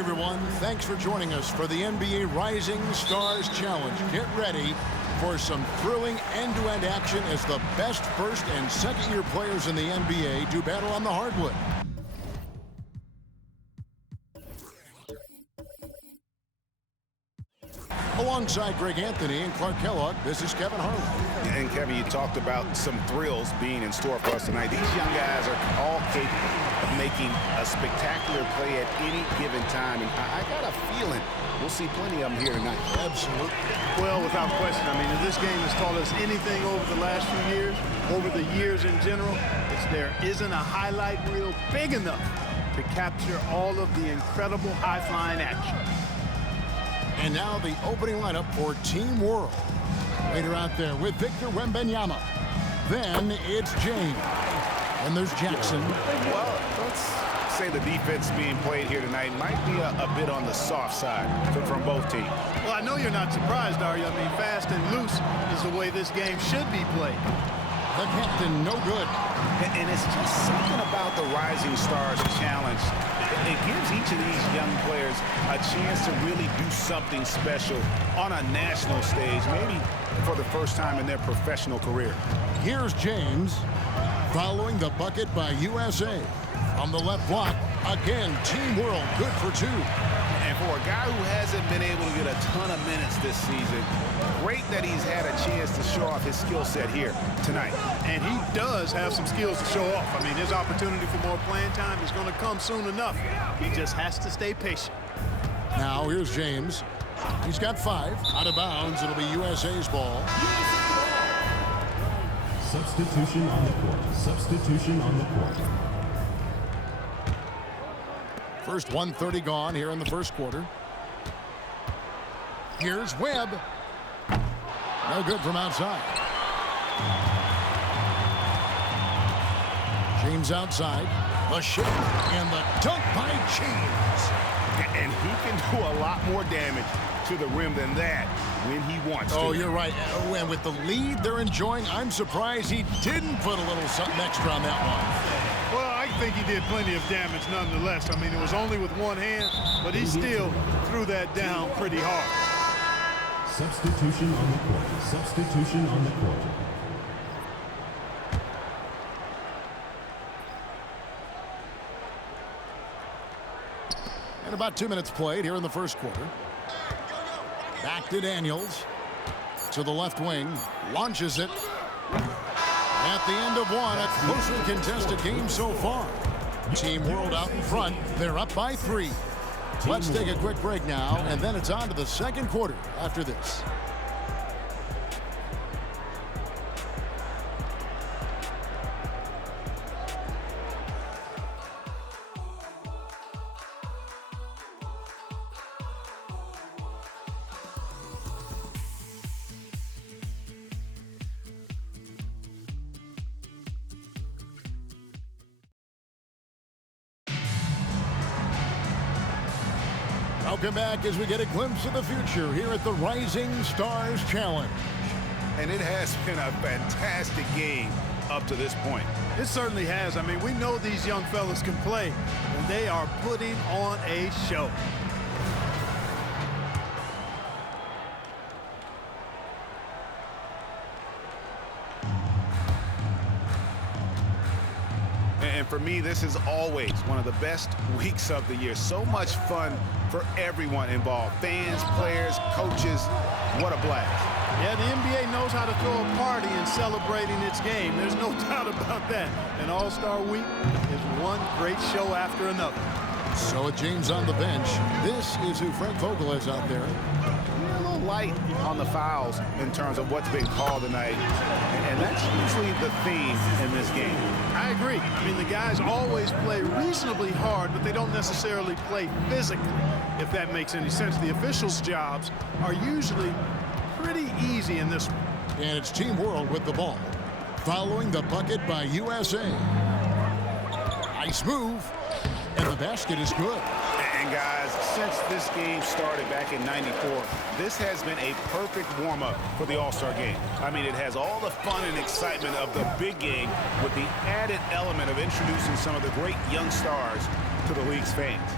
everyone. Thanks for joining us for the NBA Rising Stars Challenge. Get ready for some thrilling end-to-end action as the best first and second-year players in the NBA do battle on the hardwood. Alongside Greg Anthony and Clark Kellogg, this is Kevin Harlan. And Kevin, you talked about some thrills being in store for us tonight. These young guys are all capable of making a spectacular play at any given time. And I got a feeling we'll see plenty of them here tonight. Absolutely. Well, without question. I mean, if this game has taught us anything over the last few years, over the years in general, it's there isn't a highlight reel big enough to capture all of the incredible high-flying action. And now the opening lineup for Team World. Later out there with Victor Wembanyama. Then it's James. And there's Jackson. Well, let's say the defense being played here tonight might be a bit on the soft side from both teams. Well, I know you're not surprised, are you? I mean, fast and loose is the way this game should be played. The captain, no good. And it's just something about the Rising Stars Challenge. It gives each of these young players a chance to really do something special on a national stage, maybe for the first time in their professional career. Here's James, following the bucket by USA. On the left block, again, Team World, good for two. And for a guy who hasn't been able to get a ton of minutes this season, great that he's had a chance to show off his skill set here tonight. And he does have some skills to show off. I mean, his opportunity for more playing time is going to come soon enough. He just has to stay patient. Now here's James. He's got 5. Out of bounds. It'll be USA's ball. Substitution on the court. Substitution on the court. First 1:30 gone here in the first quarter. Here's Webb. No good from outside. James outside. The shot and the dunk by James. And he can do a lot more damage to the rim than that when he wants to. Oh, you're right. And with the lead they're enjoying, I'm surprised he didn't put a little something extra on that one. Well, I think he did plenty of damage nonetheless. I mean, it was only with one hand, but he still threw that down pretty hard. Substitution on the court. Substitution on the court. And about 2 minutes played here in the first quarter. Back to Daniels. To the left wing. Launches it. At the end of one, a closely contested game so far. Team World out in front. They're up by 3. Let's take a quick break now, and then it's on to the second quarter after this. Welcome back as we get a glimpse of the future here at the Rising Stars Challenge. And it has been a fantastic game up to this point. It certainly has. I mean, we know these young fellas can play, and they are putting on a show. And for me, this is always one of the best weeks of the year. So much fun for everyone involved. Fans, players, coaches. What a blast. Yeah, the NBA knows how to throw a party in celebrating its game. There's no doubt about that. And All-Star Week is one great show after another. So with James on the bench, this is who Frank Vogel is out there. We're a little light on the fouls in terms of what's been called tonight. And that's usually the theme in this game. I agree. I mean, the guys always play reasonably hard, but they don't necessarily play physically, if that makes any sense. The officials' jobs are usually pretty easy in this one. And it's Team World with the ball. Following the bucket by USA. Nice move. And the basket is good. And guys, since this game started back in '94, this has been a perfect warm-up for the All-Star game. I mean, it has all the fun and excitement of the big game with the added element of introducing some of the great young stars to the league's fans.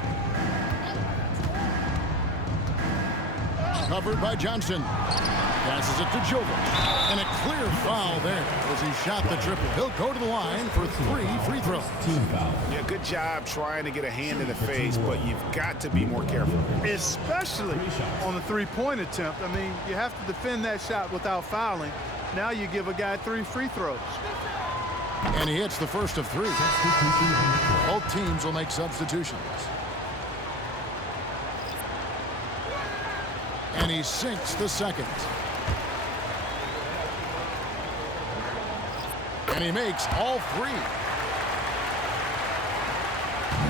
Covered by Johnson. Passes it to Jovic. And a clear foul there as he shot the triple. He'll go to the line for 3 free throws. Yeah, good job trying to get a hand in the face, but you've got to be more careful. Especially on the three-point attempt. I mean, you have to defend that shot without fouling. Now you give a guy 3 free throws. And he hits the first of 3. Both teams will make substitutions. And he sinks the second. And he makes all 3.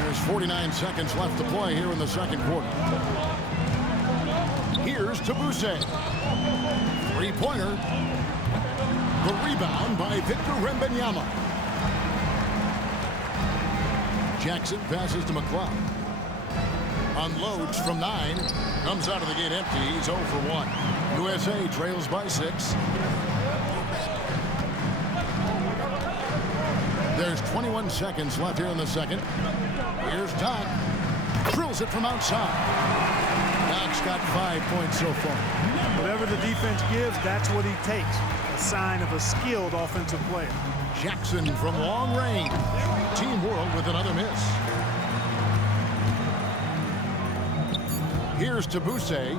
There's 49 seconds left to play here in the second quarter. Here's Tabuse. Three-pointer. The rebound by Victor Wembanyama. Jackson passes to McLeod. Unloads from 9. Comes out of the gate empty. He's 0 for 1. USA trails by 6. There's 21 seconds left here in the second. Here's Doc. Drills it from outside. Doc's got 5 points so far. Whatever the defense gives, that's what he takes. A sign of a skilled offensive player. Jackson from long range. Team World with another miss. Here's Tabuse.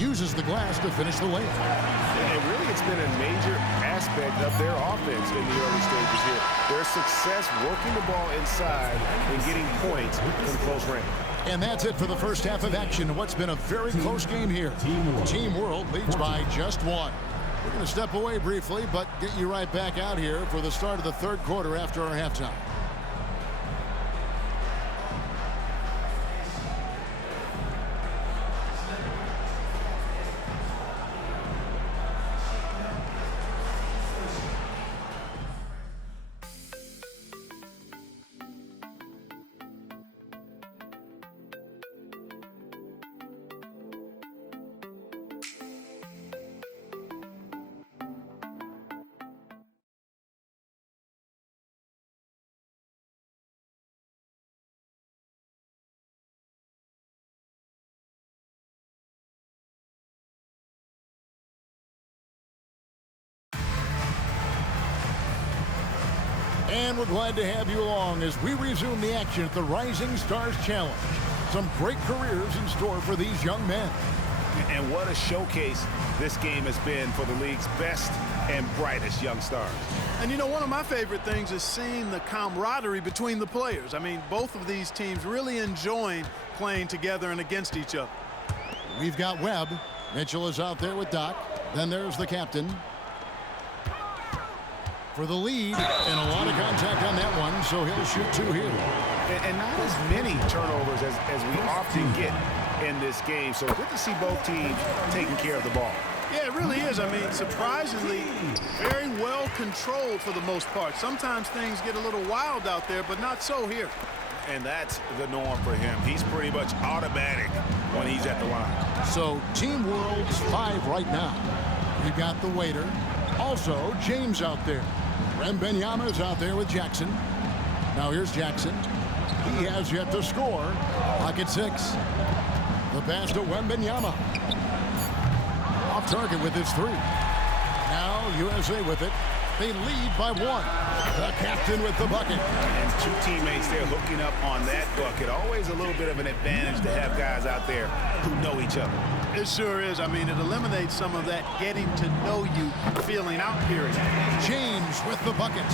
Uses the glass to finish the lane. And really, it's been a major aspect of their offense in the early stages here. Their success working the ball inside and getting points from close range. And that's it for the first half of action. What's been a very close game here. Team World leads by just 1. We're going to step away briefly, but get you right back out here for the start of the third quarter after our halftime. And we're glad to have you along as we resume the action at the Rising Stars Challenge. Some great careers in store for these young men. And what a showcase this game has been for the league's best and brightest young stars. And you know, one of my favorite things is seeing the camaraderie between the players. I mean, both of these teams really enjoying playing together and against each other. We've got Webb. Mitchell is out there with Doc. Then there's the captain for the lead, and a lot of contact on that one, so he'll shoot 2 here. And not as many turnovers as we often get in this game, so good to see both teams taking care of the ball. Yeah, it really is. I mean, surprisingly, very well controlled for the most part. Sometimes things get a little wild out there, but not so here. And that's the norm for him. He's pretty much automatic when he's at the line. So Team World's 5 right now. We've got the waiter. Also, James out there. Wembanyama's out there with Jackson. Now here's Jackson. He has yet to score. Pocket 6. The pass to Wembanyama. Off target with his 3. Now USA with it. They lead by 1. The captain with the bucket. And 2 teammates there hooking up on that bucket. Always a little bit of an advantage to have guys out there who know each other. It sure is. I mean, it eliminates some of that getting to know you feeling out period. James with the bucket.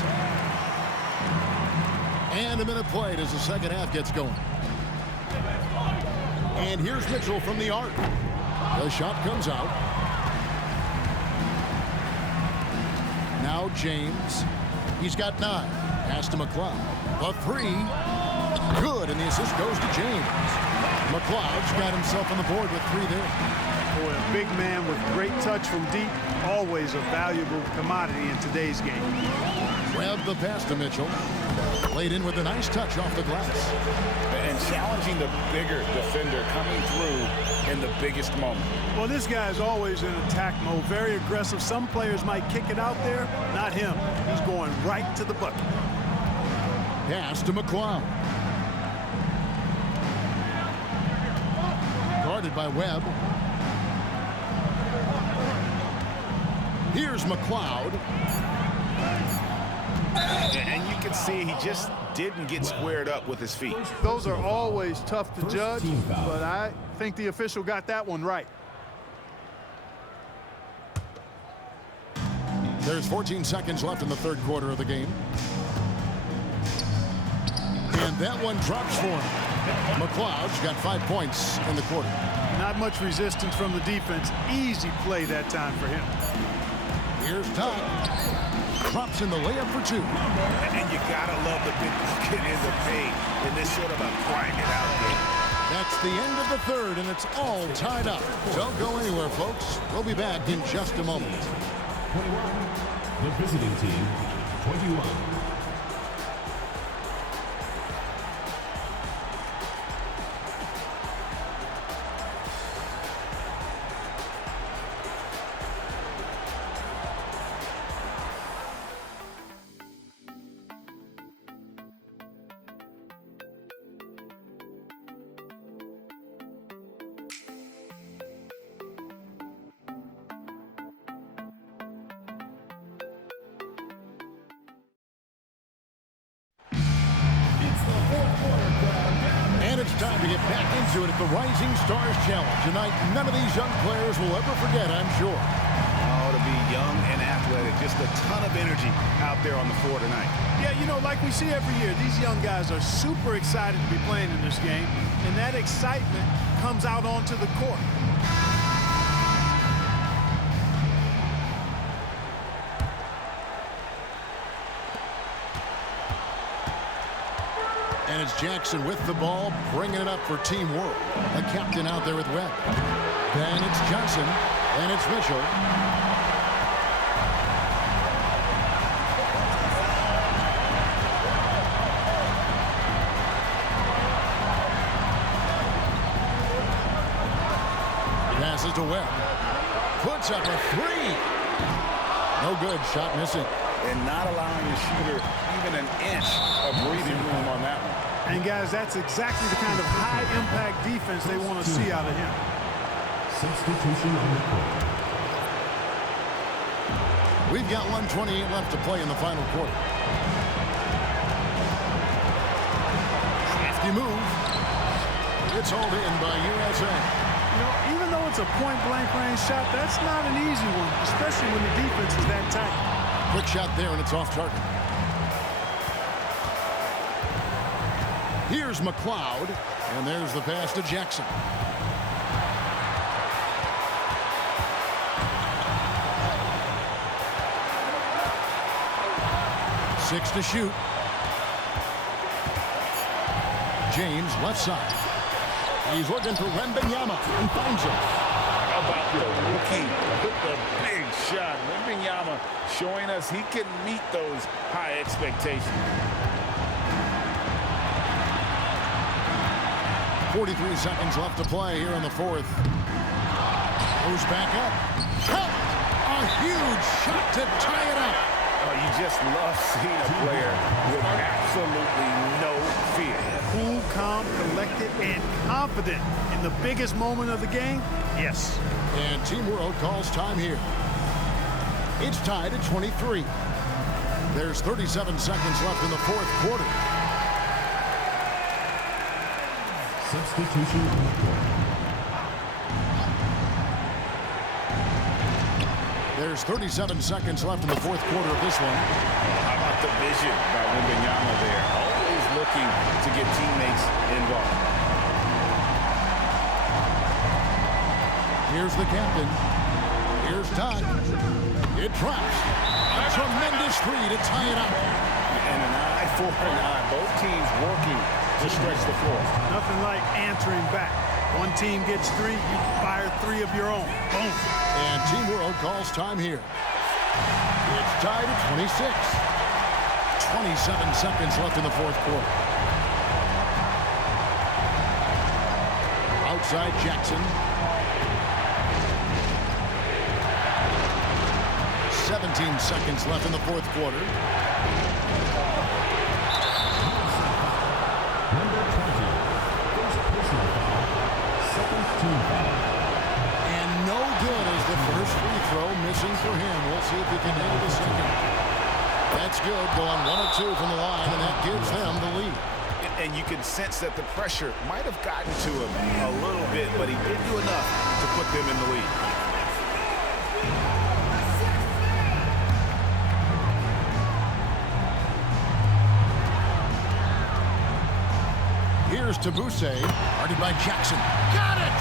And a minute played as the second half gets going. And here's Mitchell from the arc. The shot comes out. Now James. He's got 9. Pass to McLeod. The 3. Good, and the assist goes to James. McLeod's got himself on the board with 3 there. Boy, a big man with great touch from deep, always a valuable commodity in today's game. Webb the pass to Mitchell. Played in with a nice touch off the glass. And challenging the bigger defender coming through in the biggest moment. Well, this guy is always in attack mode, very aggressive. Some players might kick it out there, not him. He's going right to the bucket. Pass to McLeod. Guarded by Webb. Here's McLeod. And you can see he just didn't get squared up with his feet. Those are always tough to judge, but I think the official got that one right. There's 14 seconds left in the third quarter of the game. And that one drops for him. McLeod's got 5 points in the quarter. Not much resistance from the defense. Easy play that time for him. Here's Todd. Drops in the layup for 2. And you gotta love the big bucket in the paint in this sort of a grind it out game. That's the end of the third, and it's all tied up. Don't go anywhere, folks. We'll be back in just a moment. 21. The visiting team, 21. It's time to get back into it at the Rising Stars Challenge. Tonight, none of these young players will ever forget, I'm sure. Oh, to be young and athletic. Just a ton of energy out there on the floor tonight. Yeah, you know, like we see every year, these young guys are super excited to be playing in this game, and that excitement comes out onto the court. And it's Jackson with the ball, bringing it up for Team World. A captain out there with Webb. Then it's Johnson, and it's Mitchell. Passes to Webb. Puts up a 3. No good, shot missing. And not allowing the shooter even an inch of breathing room on that one. And, guys, that's exactly the kind of high-impact defense they want to see out of him. Substitution on the court. We've got 1:28 left to play in the final quarter. Crafty move. It's hauled in by USA. You know, even though it's a point-blank range shot, that's not an easy one, especially when the defense is that tight. Quick shot there, and it's off target. Here's McLeod, and there's the pass to Jackson. Six to shoot. James left side. He's looking for Wembanyama and finds him. How about the rookie with the big shot? Wembanyama showing us he can meet those high expectations. 43 seconds left to play here in the fourth. Goes back up. Count! A huge shot to tie it up. Oh, you just love seeing a player with absolutely no fear. Cool, calm, collected, and confident in the biggest moment of the game. Yes. And Team World calls time here. It's tied at 23. There's 37 seconds left in the fourth quarter. Substitution on the court. There's 37 seconds left in the fourth quarter of this one. How about the vision by Wembanyama there? Always looking to get teammates involved. Here's the captain. Here's Todd. It drops. A tremendous three to tie it up. And an eye for an eye. Both teams working to stretch the floor. Nothing like answering back. One team gets 3, you fire 3 of your own. Boom. And Team World calls time here. It's tied at 26. 27 seconds left in the fourth quarter. Outside Jackson. 17 seconds left in the fourth quarter. Number 20. First personal foul. Second team foul. And no good as the first free throw missing for him. We'll see if he can handle the second. That's good. Going 1 of 2 from the line, and that gives them the lead. And you can sense that the pressure might have gotten to him a little bit, but he didn't do enough to put them in the lead. Here's Tabuse, guarded by Jackson. Got it!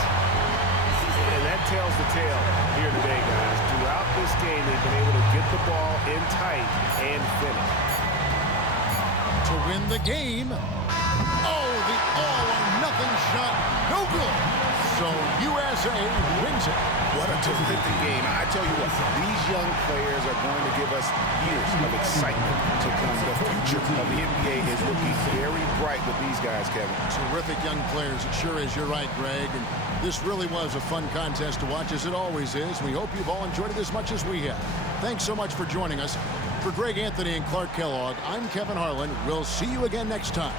And that tells the tale here today, guys. Throughout this game, they've been able to get the ball in tight and finish. To win the game. Oh, the all-or-nothing shot. No good. So USA wins it. What a terrific game. I tell you what, these young players are going to give us years of excitement to come. The future of the NBA is looking very bright with these guys, Kevin. Terrific young players. It sure is. You're right, Greg. And this really was a fun contest to watch, as it always is. We hope you've all enjoyed it as much as we have. Thanks so much for joining us. For Greg Anthony and Clark Kellogg, I'm Kevin Harlan. We'll see you again next time